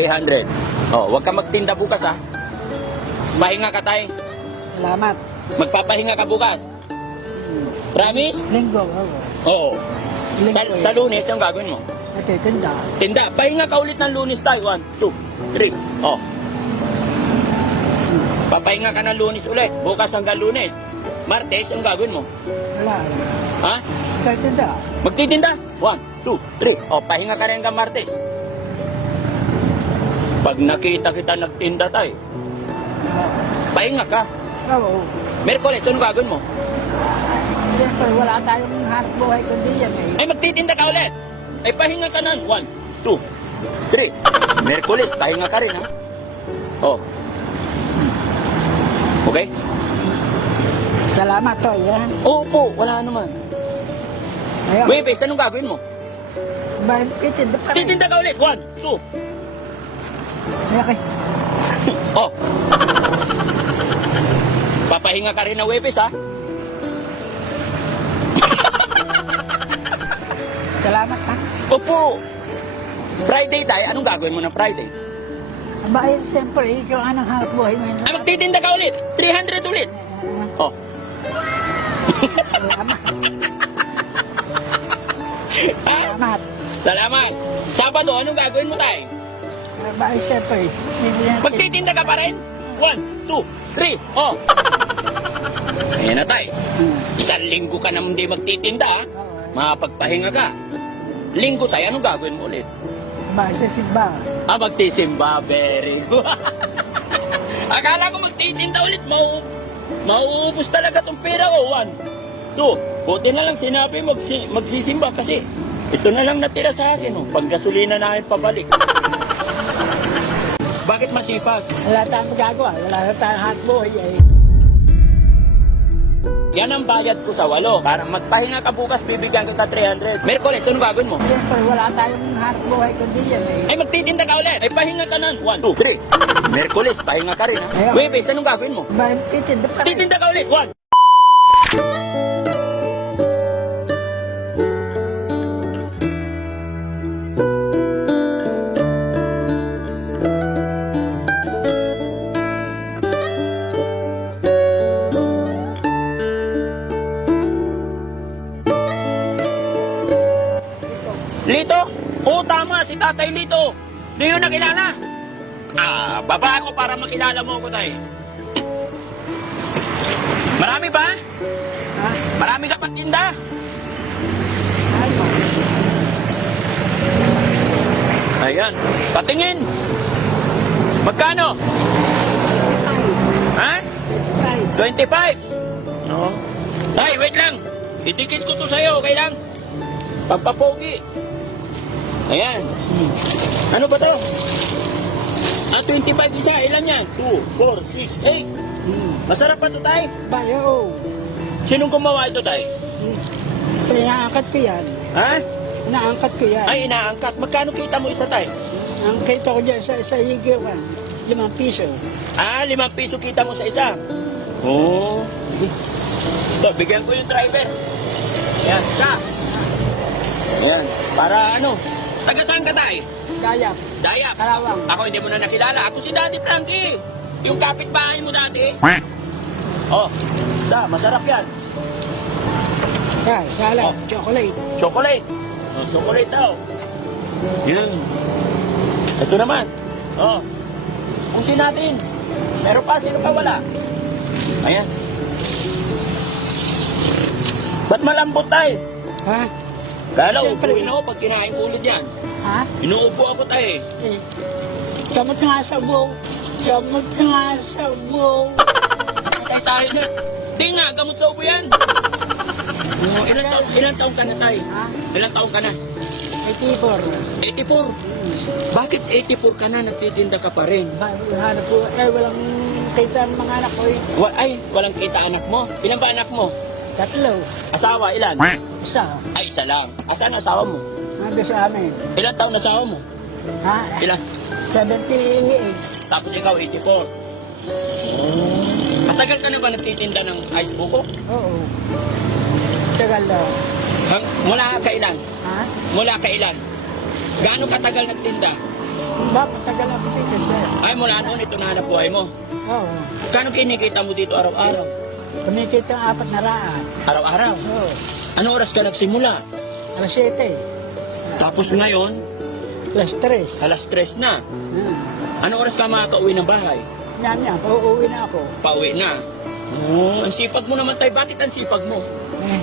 300. Oh, huwag ka magtinda bukas ha. Pahinga ka tayo. Salamat. Magpapahinga ka bukas. Promise? Linggo, Oo. Linggo. Sa Lunes, yung gagawin mo? Natitinda. Tinda. Pahinga ka ulit ng Lunes tayo. 1, 2, 3. Oh. Papahinga ka ng Lunes ulit. Bukas hanggang Lunes. Martes, yung gagawin mo? Wala. Ha? Natitinda. Magtitinda? 1, 2, 3. O, pahinga ka rin hanggang Martes. Pag nakita kita nagtinda tayo, pahinga ka. Oo. Merkules, ano gagawin mo? Siyempre, wala tayong hanap buhay kundi yan eh. Ay, magtitinda ka ulit. Ay, pahinga ka nun. 1, 2, 3. Merkules, pahinga ka rin, ha? O. Okay? Salamat to, yan. Opo, wala naman. Ayun. Webes, anong gagawin mo? Titinda pa rin. Titinda ka ulit. 1, 2. Okay. Oh. Papahinga ka rin ng Webes, ha? Salamat ha. Opo. Friday tayo. Anong gagawin mo ng Friday? Abayan siyempre, yung anong hanap buhay mo yun. Ay, magtitinda ka ulit. 300 ulit. Oh. Salamat. Ha? Salamat. Salamat. Sabado, anong gagawin mo tayo? Abayan siyempre. Magtitinda ka pa rin? 1, 2, 3. Oh. Ayan na tayo. Isang linggo ka naman di magtitinda, ha? Makapagpahinga ka. Linggo tayo, anong gagawin mo ulit? Abayan sa simba. Ah, magsisimba. Very good. Akala ko magtitinda ulit. Mauubos talaga tong pera ko. 1, 2. Buti na lang sinabi magsisimba kasi ito na lang natira sa akin. Oh. Panggasolina na akin pabalik. Bakit masipag? Wala tayong magagawa. Wala tayong hanap buhay eh. Yan ang bayad ko sa 8. Para magpahinga ka bukas, bibigyan kita 300. Merkules, ano gagawin mo? Siyempre, wala tayong hanap buhay kundi yan eh. Ay, magtitinda ka ulit. Ay, pahinga ka nun. 1, 2, 3. Merkules, pahinga ka rin, ha? Ayun. Webes, anong gagawin mo? Abayan, titinda pa rin. Titinda ka ulit. 1. Lito? Oo, tama. Si Tatay Lito. Di yun nakilala. Ah, baba ako para makilala mo ko tayo. Marami ba? Ha? Marami ka pang tinda? Ano? Ayan. Patingin. Magkano? Ha? Ay, 25. No. Ay, wait lang. Itikit ko to sa'yo. Okay lang? Pampapogi. Ayan. Ano ba to? Ah, 25 isa. Ilan yan? 2, 4, 6, 8. Masarap pa to, tay? bayo. Sinong gumawa ito, tay? Inaangkat ko yan. Ha? Inaangkat ko yan. Ay, inaangkat. Magkano kita mo isa, tay? Ang kita ko dyan sa higiwan, 5 piso. Ah, 5 piso kita mo sa isa. Oo. Ito, bigyan ko yung driver. Ayan, siya. Ayan. Para ano? Taga saan ka, tay? Kaya, Dayak. Kalawang. Ako hindi mo na nakilala. Ako si Daddy Frankie. Yung kapitbahay mo dati. Oh, masarap yan. Yan, salad, Oh. chocolate. Chocolate. Oh, chocolate daw. Yan. Ito naman. Oh. Pusin natin. Meron pa, sino pa wala? Ayan. Ba't malambot tayo? Ha? Kala, Siyempre. upuin ako pag kinain ko ulit yan. Ha? Inuupo ako tayo eh. Eh, Kamot nga sa buong. Kamot nga sa buong. Tay tayo na. Di nga, gamot sa upo yan. Oh, ilan taong ka na tayo? Ha? Ilan taong ka na? 84. 84. Bakit 84 ka na, nagtitinda ka pa rin? Hanap po, walang kita ang mga anak ko eh. Ay, walang kita anak mo. Ilan ba anak mo? 3. Asawa, ilan? Isa. Ay, isa lang. Asan ang asawa mo? Nandun sa amin. Ilan taon na asawa mo? Ha? Ilan? 78. Tapos ikaw, 84. Matagal ka na ba nagtitinda ng ice buko? Oo. Tagal daw. Mula kailan? Ha? Mula kailan? Gaano katagal nagtinda? Dapat tagal ang tinitinda. Ay, mula noon, ito na hanap buhay mo. Oo. Kano kinikita mo dito araw-araw? Kumikita ang 4 na raan. Araw-araw? Oo. Anong oras ka nagsimula? Alas 7. Tapos ngayon, Alas 3. alas 3 na. Hmm. Anong oras ka makakauwi ng bahay? Yan, pauuwi na ako. Pauwi na. Oh, ang sipag mo naman tayo. Bakit ang sipag mo? Eh,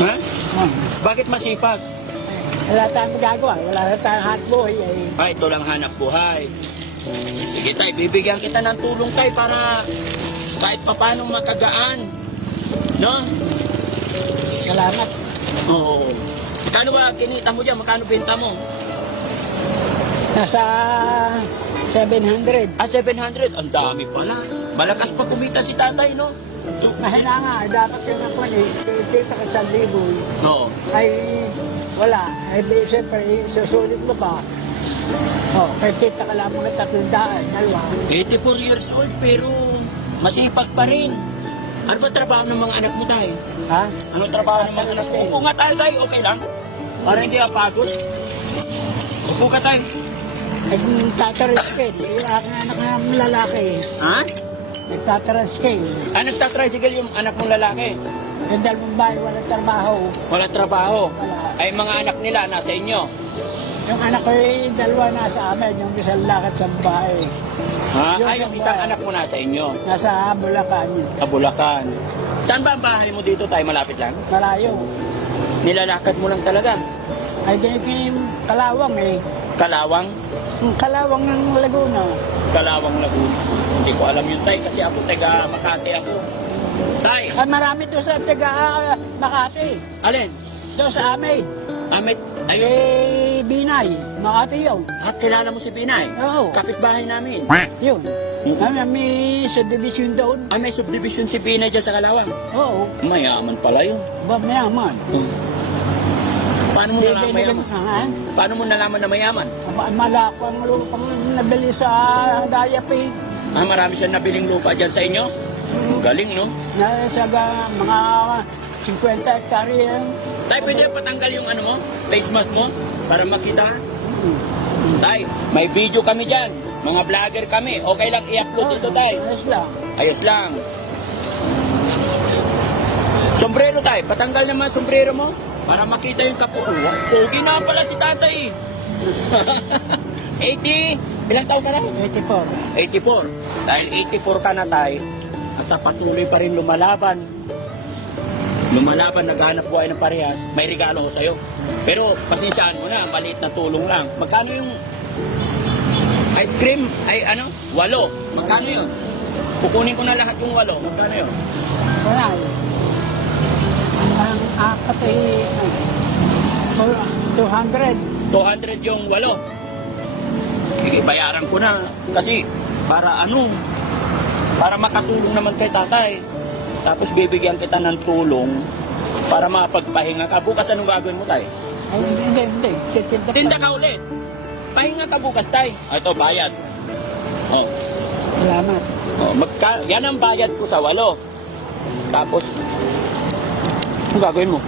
Ha? hmm. Bakit masipag? Wala tayong magagawa. Wala tayong hanap buhay. Ay, ito lang hanap buhay. Sige tay, bibigyan kita ng tulong tay para kahit paano makagaan. No? Salamat. Oo. Magkano ba kinita mo dyan? Magkano benta mo? Nasa 700. 700. Ang dami pala. Malakas pa kumita si tatay, no? Mahina nga. Dapat yung ako kita ka sa libo. Oo. Ay wala. Ay siyempre, susulit mo pa. Oh, kaya kita ka lang mga 300, 2. 84 years old pero masipag pa rin. Ano ba trabaho ng mga anak mo tayo? Ha? Ano trabaho ng mga anak mo? Upo nga tayo tayo, okay lang? Para hindi apagod. Upo ka tayo. Nagtataranskate. Yung aking anak na lalaki. Ha? Nagtataranskate. Ano nagtatricycle yung anak mong lalaki? Yung dalawang bahay, walang trabaho. Wala trabaho. Wala. Ay mga anak nila nasa inyo. Yung anak ko, dalawa nasa amin. Yung isang lakad sa bahay. Ha? Yung Ay, yung isang isang bahay. anak mo nasa inyo. Nasa Bulacan. Sa Bulacan. Saan ba ang bahay mo dito tayo? Malapit lang? Malayo. Nilalakad mo lang talaga. Ay, ganyan yung Kalawang eh. Kalawang? Yung Kalawang ng Laguna. Kalawang Laguna. Hindi ko alam yun tay kasi ako taga Makati ako. Tay, Ay, marami doon sa taga Makati. alin? Doon sa amin. Amit, ayun. Eh, Binay. Makati yun. At kilala mo si Binay? Oo. Kapitbahay namin. Yun. May subdivision doon. Ah, may subdivision si Binay dyan sa Kalawang. Oo. Mayaman pala yun. Ba, mayaman. Paano mo nalaman mayaman? Ha? Paano mo nalaman na mayaman? Malako ang lupang nabili sa Dayapi. Ah, marami siyang nabiling lupa dyan sa inyo? Galing, no? Na sa mga 50 hektare yan. Tay, pwede na patanggal yung ano mo? Face mask mo? Para makita? Tay, may video kami dyan. Mga vlogger kami. Okay lang i-upload dito, tay. Ayos lang. Ayos lang. Sombrero, tay. Patanggal naman sombrero mo. Para makita yung kapukuha. Pogi na pala si tatay. 80. Ilang taon ka na? 84. 84. Dahil 84 ka na, tay. At patuloy pa rin lumalaban. Lumalaban, naghahanap buhay ng parehas, may regalo ko sa'yo. Pero pasensyaan mo na, maliit na tulong lang. Magkano yung ice cream? Ay ano? 8. Magkano yun? Kukunin ko na lahat yung 8. Magkano yun? Wala. Ang apat ay 200. 200 yung 8. Sige, bayaran ko na. Kasi para ano? Para makatulong naman kay tatay. Tapos bibigyan kita ng tulong para mapagpahinga ka. Bukas anong gagawin mo, tay? Ay, hindi. Tinda ka ulit. Pahinga ka bukas, tay. Ito, bayad. Oh. Salamat. Oh, yan ang bayad ko sa 8. Tapos, anong gagawin mo?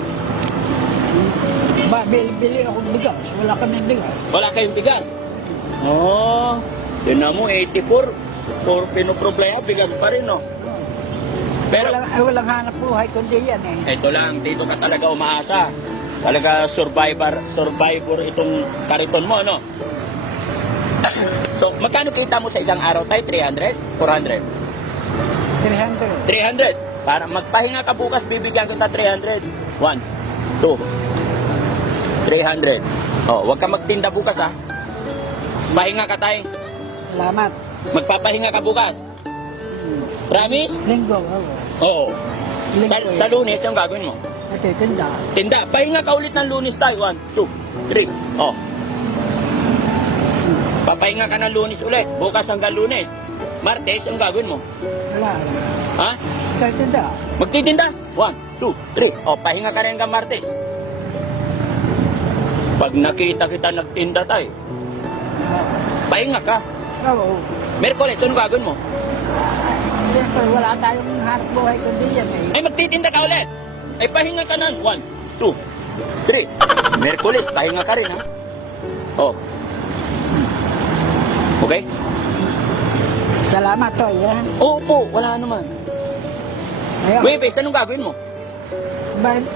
Bili akong bigas. Wala kami bigas. Wala kayong bigas. Oh, tinan mo, 84. Por pinoproblema, bigas pa rin, no? Pero, Walang hanap buhay kundi yan eh. ito lang, dito ka talaga umaasa. Talaga survivor itong kariton mo, ano? So, magkano kita mo sa isang araw tayo? 300? 400? 300. 300. Para magpahinga ka bukas, bibigyan kita 300. 1, 2, 300. Oh, wag ka magtinda bukas, ha? Pahinga ka tayo. Salamat. Magpapahinga ka bukas. Promise? Linggo. Oo. Oo. Linggo. Sa Lunes, yung gagawin mo? Ate, tinda. Tinda. Pahinga ka ulit ng Lunes tayo. 1, 2, 3. Oh. Papahinga ka ng Lunes ulit. Bukas hanggang Lunes. Martes, yung gagawin mo? Wala. Ha? Ate, tinda. Magtitinda? 1, 2, 3. O, pahinga ka rin hanggang Martes. Pag nakita kita nagtinda tayo, pahinga ka. Oo. Merkules, ano gagawin mo? Siyempre, wala tayong hanap buhay kundi yan eh. Ay, magtitinda ka ulit. Ay, pahinga ka nun. 1, 2, 3. Merkules, pahinga ka rin, ha? O. Okay? Salamat to, yan. Opo, wala naman. Ayun. Webes, anong gagawin mo?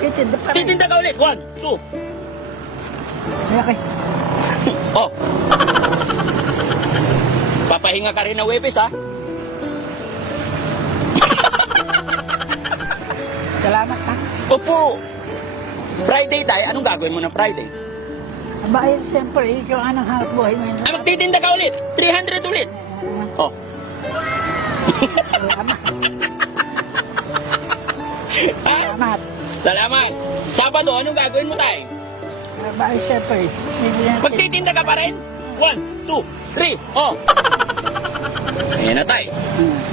Titinda pa rin. Titinda ka ulit. 1, 2. Okay. Oh. Papahinga ka rin na Webes, ha? Salamat ha. Opo. Friday tayo. Anong gagawin mo ng Friday? Aba, eh, siyempre, ikaw anong hanap buhay mo yun? Ah, magtitinda ka ulit. 300 ulit. Oh. Salamat. Ha? Salamat. Salamat. Sabado, anong gagawin mo tayo? Aba, eh, siyempre. Magtitinda ka pa rin? 1, 2, 3. Oh. Ayan na tayo.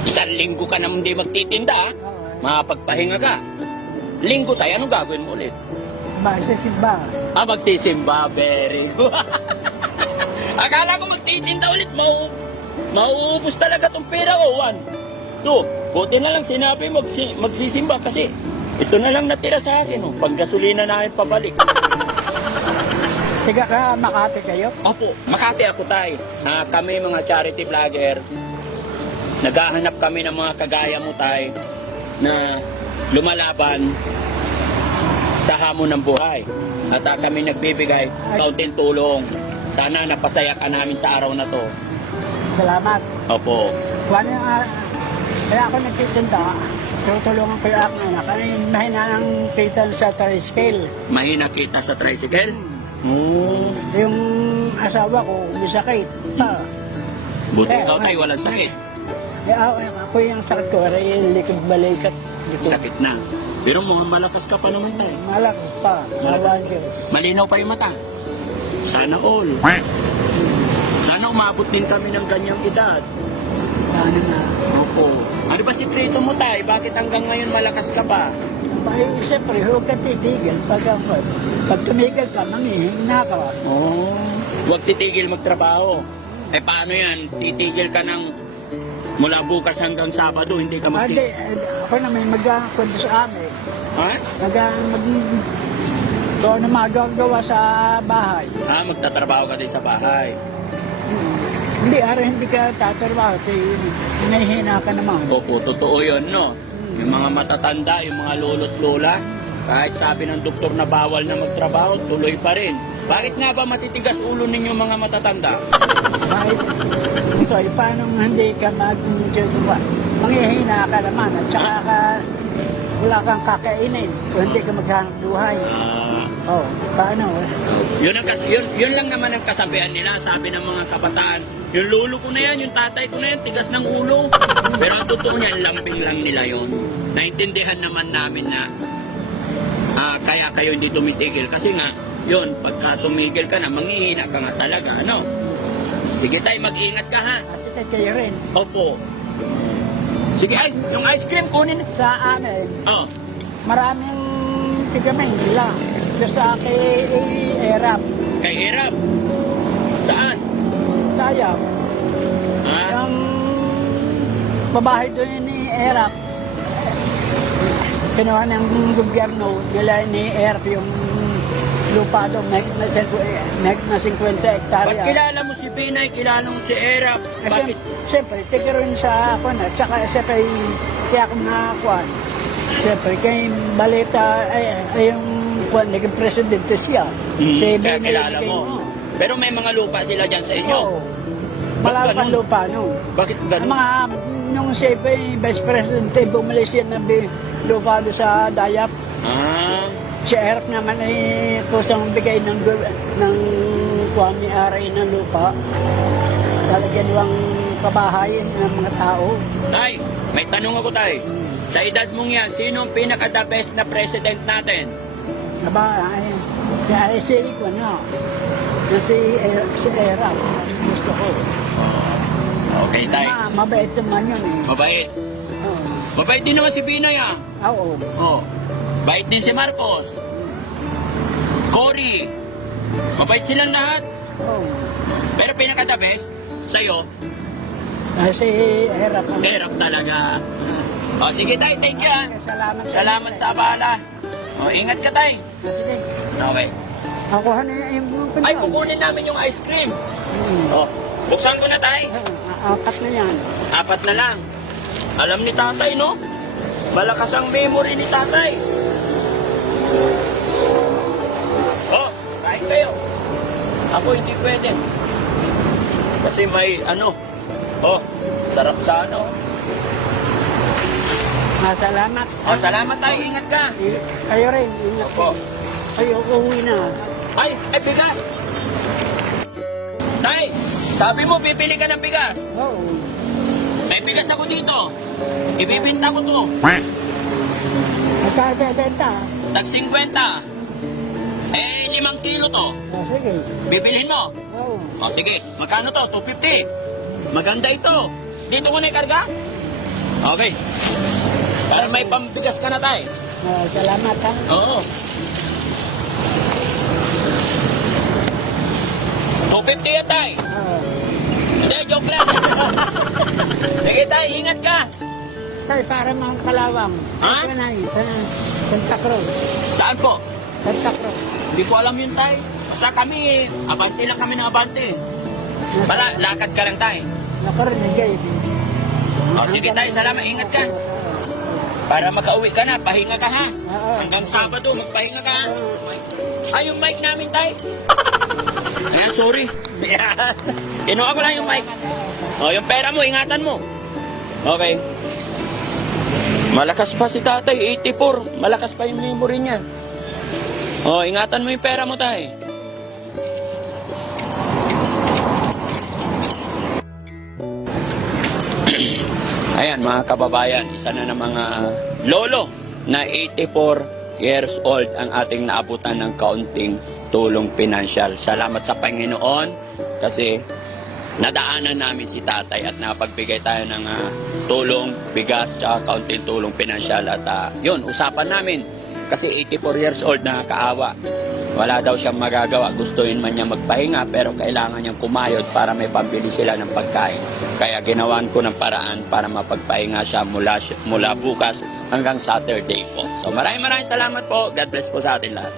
Isang linggo ka naman di magtitinda, ha? Makapagpahinga ka. Linggo tayo, anong gagawin mo ulit? Aba, sa simba. Ah, magsisimba. Very good. Akala ko magtitinda ulit. Mauubos talaga tong pera ko. 1, 2. Buti na lang sinabi magsisimba kasi ito na lang natira sa akin. Oh. Panggasolina na pabalik. Tiga ka, Makati kayo? Opo, Makati ako tayo. Kami mga charity vlogger. Naghahanap kami ng mga kagaya mo tayo na lumalaban sa hamon ng buhay. At kami nagbibigay kaunting tulong. Sana napasaya ka namin sa araw na to. Salamat. Opo. Kung ano, kaya ako nagtitinda, tutulungan ko yung aking anak. Ano yung mahina ng kita sa tricycle. Mahina kita sa tricycle? Oo. Yung asawa ko, may sakit. Buti ikaw tayo walang sakit. Ako yung sakit ko, yung likod balikat. Sakit na. Pero mukhang malakas ka pa naman tayo. Malakas pa. Malakas. Malakas. Diyos. Malinaw pa yung mata. Sana all. Sana umabot din kami ng ganyang edad. Sana na. Opo. Ano ba sikreto mo tayo? Bakit hanggang ngayon malakas ka pa? Ay, siyempre, huwag ka titigil. Pag tumigil ka, manghihina ka. Oo. Huwag titigil magtrabaho. Eh paano yan? Titigil ka ng mula bukas hanggang Sabado, hindi ka Hindi, ako na may mag-kwento sa amin. Ha? Kung ano magagawa sa bahay. Magtatrabaho ka din sa bahay. Hindi, hindi ka tatrabaho. Nahihina ka naman. Opo, totoo yun, no? Yung mga matatanda, yung mga lolo't lola, kahit sabi ng doktor na bawal na magtrabaho, tuloy pa rin. Bakit nga ba matitigas ulo ninyo mga matatanda? Kahit ito, paano hindi ka mag-tuwa? Manghihina ka naman at saka wala kang kakainin kung hindi ka maghanap buhay. Paano? Yun lang naman ang kasabihan nila, sabi ng mga kabataan. Yung lolo ko na yan, yung tatay ko na yan, tigas ng ulo. Pero ang totoo niyan, lambing lang nila yon. Naintindihan naman namin na kaya kayo hindi tumitigil. Kasi nga, yun, pagka tumigil ka na, manghihina ka nga talaga, ano? Sige tayo, mag-ingat ka ha. Kasi kayo rin. Opo. Sige, ay, yung ice cream kunin. Sa amin, Oh. maraming tigamay nila. Doon sa kay Erap. Kay Erap. Saan? Dayang. Yung babae doon ni Erap. Kinuha ng gobyerno nila ni Erap yung lupa doon. Mahigit na 50 hektarya. Ba't kilala mo si Pinay, kilala mo si Erap? Bakit? Siyempre, tiga rin sa ako na. Tsaka siyempre, kaya ako nakakuha. Siyempre, kay Balita, ay yung naging presidente siya. Si Kaya Binay, kilala mo. Pero may mga lupa sila dyan sa inyo. Oo. Ba't Wala ganun? pang lupa, no? Bakit Ang ganun? mga, nung siya pa yung vice president, bumalik siya ng lupa doon sa Dayap. Si Erap naman ay kusang bigay ng kuwan ni Aray ng lupa. Talagyan lang kabahayan ng mga tao. Tay, may tanong ako tay. Sa edad mong yan, sino ang pinaka-the best na president natin? Aba, ay si ko na. Si Erap. Gusto ko. Okay tay. Mabait naman yun eh. Mabait. Oo. Mabait din naman si Pinay ah. Oo. Oh. Bait din si Marcos. Cory. Mabait silang lahat. Oo. Pero pinaka-the best, sa'yo, Si Erap. Erap talaga. O sige tay, thank you ah. Salamat. Salamat sa abala. O, ingat ka tay. Sige. Okay. Nakuha na yung Ay, kukunin namin yung ice cream. Hmm. Oh, Buksan ko na, tay. Apat na yan. Apat na lang. Alam ni tatay, no? Malakas ang memory ni tatay. Oh, kain kayo. Ako hindi pwede. Kasi may ano. Oh, sarap sa ano. Salamat. Oh, salamat tayo. Ingat ka. Kayo rin. Ingat. Opo. Kayo uuwi na. Ay, bigas. Tay, sabi mo, bibili ka ng bigas. Oo. May bigas ako dito. Ibibinta ko to. Magkakabenta. Tag 50. 5 kilo to. Sige. Bibilhin mo. Oo. O sige, magkano to? 250. Maganda ito. Dito ko na ikarga? Okay. Para may pambigas ka na tayo. Salamat ha. Oo. 250 yan tayo. Oo. Hindi, joke lang. Sige tayo, ingat ka. Tay, para mga kalawang. Ha? Sa Santa Cruz. Saan po? Santa Cruz. Hindi ko alam yun tayo. Basta kami, abante lang kami ng abante. Bala, lakad ka lang tayo. Nakarinig kayo. O sige tayo, salamat, ingat ka. Para makauwi ka na, pahinga ka ha. Oo. Hanggang Sabado, magpahinga ka ha. Ay, yung mic namin tayo. Ayan, sorry. Ayan. Kinuha ko lang yung mic. O, yung pera mo, ingatan mo. Okay. Malakas pa si tatay, 84. Malakas pa yung memory niya. O, ingatan mo yung pera mo tayo. Ayan, mga kababayan, isa na ng mga lolo na 84 years old ang ating naabutan ng kaunting tulong pinansyal. Salamat sa Panginoon kasi nadaanan namin si tatay at napagbigay tayo ng tulong, bigas, at kaunting tulong pinansyal. At yun, usapan namin kasi 84 years old na kaawa. Wala daw siyang magagawa. Gustuin man niya magpahinga pero kailangan niyang kumayod para may pambili sila ng pagkain. Kaya ginawan ko ng paraan para mapagpahinga siya mula bukas hanggang Saturday po. So maraming salamat po. God bless po sa atin lahat.